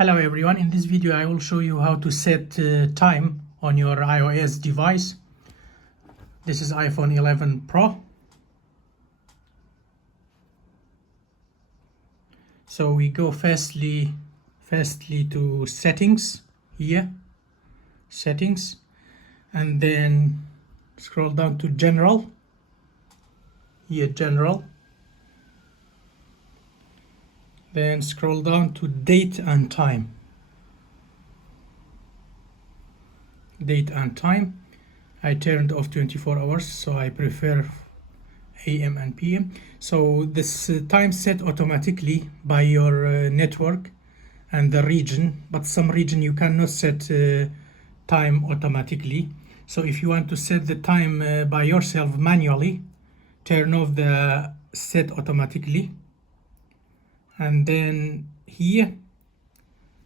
Hello everyone, in this video I will show you how to set time on your iOS device. This is iPhone 11 Pro. So we go firstly to settings here, settings, and then scroll down to general, here general. Then scroll down to date and time. Date and time. I turned off 24 hours, so I prefer AM and PM. So this time set automatically by your network and the region, but some region you cannot set time automatically. So if you want to set the time by yourself manually, turn off the set automatically. And then here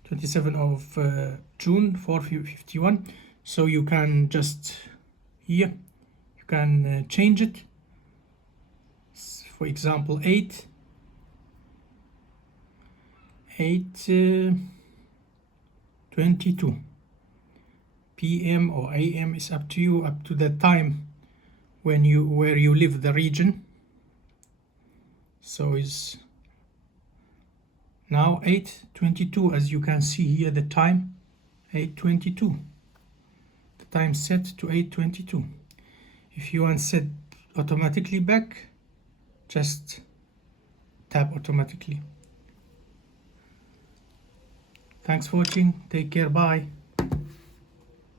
27 of June 4:51, so you can just here you can change it. For example, 8:22 PM or AM is up to you, up to the time where you live, the region. So is now 8:22, as you can see here, the time 8:22. The time set to 8:22. If you want set automatically back, just tap automatically. Thanks for watching. Take care. Bye.